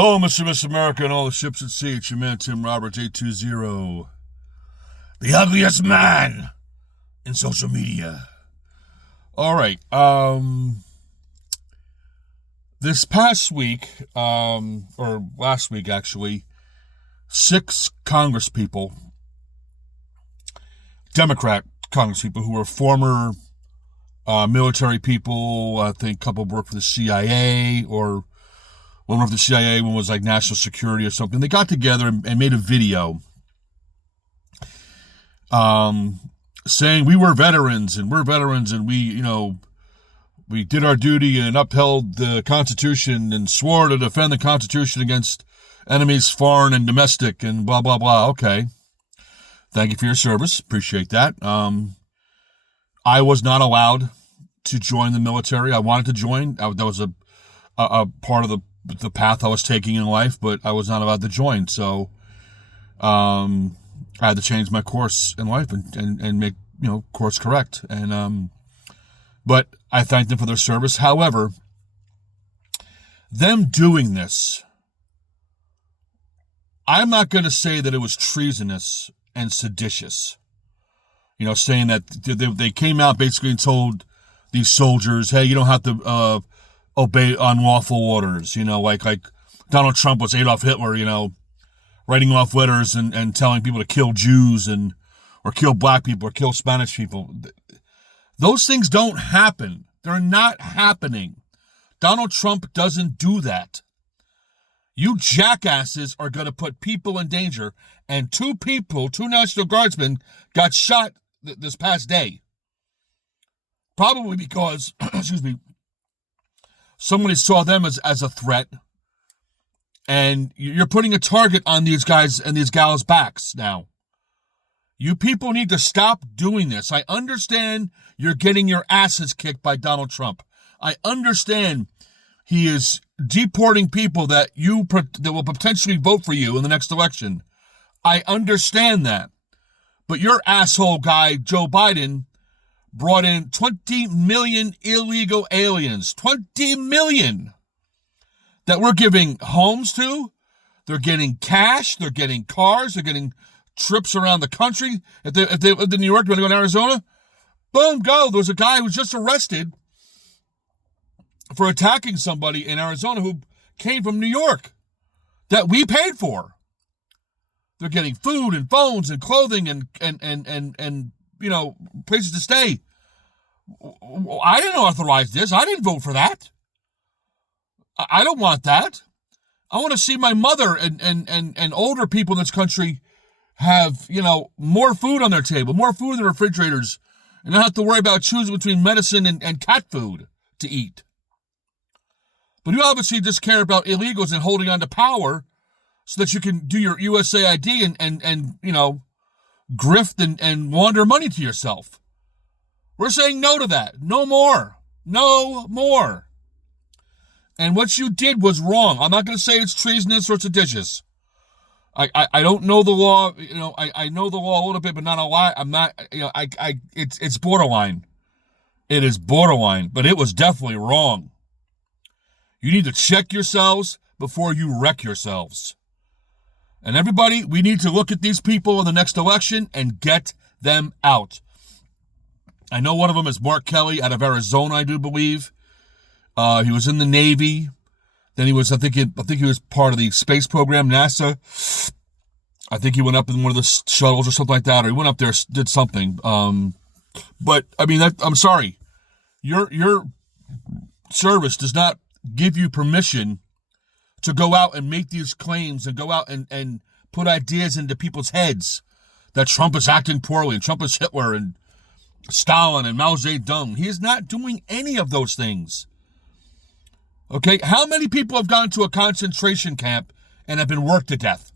Hello, Mr. Miss America and all the ships at sea. It's your man, Tim Roberts, 820. The ugliest man in social media. All right. This past week, or last week actually, 6 congresspeople, Democrat congresspeople who were former military people, I think a couple worked for the CIA, or one worked for the CIA, one was like national security or something. They got together and made a video saying we were veterans and we did our duty and upheld the Constitution and swore to defend the Constitution against enemies foreign and domestic and blah, blah, blah. Okay. Thank you for your service. Appreciate that. I was not allowed to join the military. I wanted to join. That was a part of the path I was taking in life, but I was not allowed to join. So I had to change my course in life and make, course correct. And but I thank them for their service. However, them doing this, I'm not going to say that it was treasonous and seditious. Saying that they came out basically and told these soldiers, hey, you don't have to obey unlawful orders. Like Donald Trump was Adolf Hitler, writing off letters and telling people to kill Jews or kill black people or kill Spanish people. Those things don't happen. They're not happening. Donald Trump doesn't do that. You jackasses are going to put people in danger. And 2 National Guardsmen got shot this past day. Probably because, somebody saw them as a threat. And you're putting a target on these guys and these gals' backs now. You people need to stop doing this. I understand you're getting your asses kicked by Donald Trump. I understand he is deporting people that will potentially vote for you in the next election. I understand that. But your asshole guy, Joe Biden, brought in 20 million illegal aliens. 20 million that we're giving homes to. They're getting cash. They're getting cars. They're getting trips around the country. If they lived in New York, they want to go to Arizona, boom, go. There was a guy who was just arrested for attacking somebody in Arizona who came from New York that we paid for. They're getting food and phones and clothing and places to stay. I didn't authorize this. I didn't vote for that. I don't want that. I want to see my mother and older people in this country have, more food on their table, more food in the refrigerators, and not have to worry about choosing between medicine and cat food to eat. But you obviously just care about illegals and holding on to power so that you can do your USAID and grift and launder money to yourself. We're saying no to that. No more. No more. And what you did was wrong. I'm not going to say it's treasonous or seditious. I don't know the law. I know the law a little bit, but not a lot. I'm not. It's borderline. It is borderline, but it was definitely wrong. You need to check yourselves before you wreck yourselves. And everybody, we need to look at these people in the next election and get them out. I know one of them is Mark Kelly out of Arizona, I do believe. He was in the Navy. Then he was, I think he was part of the space program, NASA. I think he went up in one of the shuttles or something like that, or he went up there, did something. But I mean, I'm sorry. Your service does not give you permission to go out and make these claims and go out and put ideas into people's heads that Trump is acting poorly and Trump is Hitler and Stalin and Mao Zedong. He is not doing any of those things. Okay, how many people have gone to a concentration camp and have been worked to death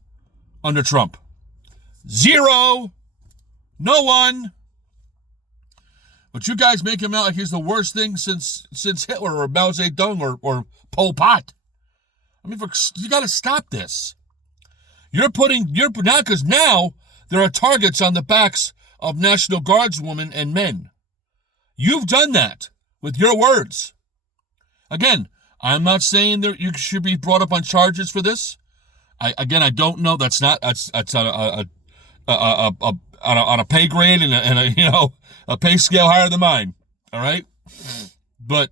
under Trump? 0. No one. But you guys make him out like he's the worst thing since Hitler or Mao Zedong or Pol Pot. I mean, you got to stop this. Because now there are targets on the backs of National Guardswomen and men. You've done that with your words. Again, I'm not saying that you should be brought up on charges for this. I don't know. That's on a pay grade and a pay scale higher than mine. All right, but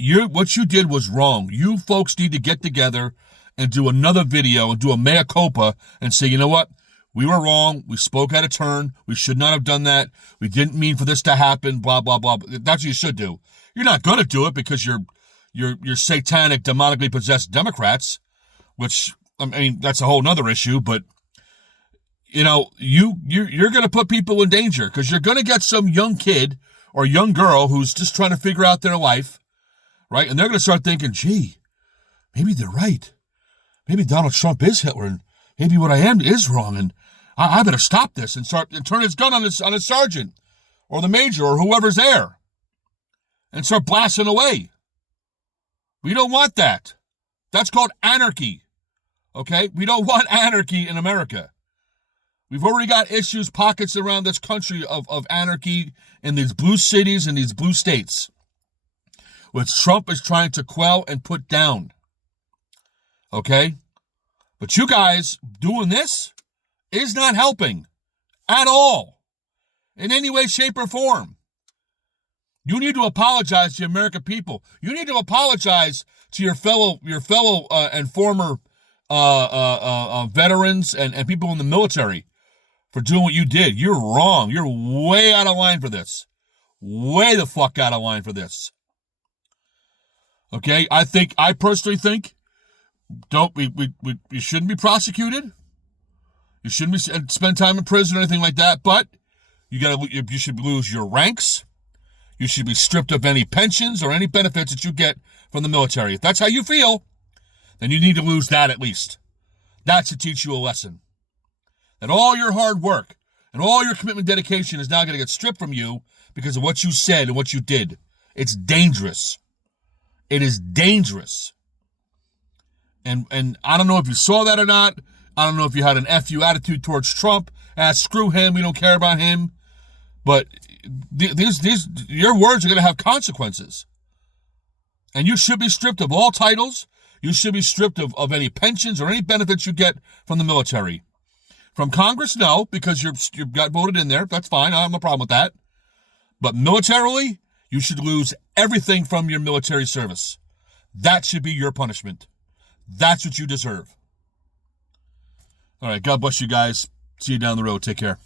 what you did was wrong. You folks need to get together and do another video and do a mea culpa and say, you know what? We were wrong. We spoke out of turn. We should not have done that. We didn't mean for this to happen. Blah blah blah. That's what you should do. You're not going to do it because you're satanic, demonically possessed Democrats, which, I mean, that's a whole nother issue. But you're going to put people in danger because you're going to get some young kid or young girl who's just trying to figure out their life, right? And they're going to start thinking, gee, maybe they're right. Maybe Donald Trump is Hitler, and maybe what I am is wrong, and I better stop this and turn his gun on his sergeant or the major or whoever's there and start blasting away. We don't want that. That's called anarchy. Okay? We don't want anarchy in America. We've already got pockets around this country of anarchy in these blue cities and these blue states, which Trump is trying to quell and put down. Okay? But you guys doing this is not helping at all in any way, shape, or form. You need to apologize to the American people. You need to apologize to your fellow and former veterans and people in the military for doing what you did. You're wrong. You're way out of line for this. Way the fuck out of line for this. Okay? I personally think you shouldn't be prosecuted. You shouldn't spend time in prison or anything like that, but you should lose your ranks. You should be stripped of any pensions or any benefits that you get from the military. If that's how you feel, then you need to lose that at least. That should teach you a lesson. That all your hard work and all your commitment and dedication is now going to get stripped from you because of what you said and what you did. It's dangerous. It is dangerous. And I don't know if you saw that or not. I don't know if you had an FU attitude towards Trump. Screw him. We don't care about him. But your words are going to have consequences. And you should be stripped of all titles. You should be stripped of any pensions or any benefits you get from the military. From Congress, no, because you got voted in there. That's fine. I have no problem with that. But militarily, you should lose everything from your military service. That should be your punishment. That's what you deserve. All right, God bless you guys. See you down the road. Take care.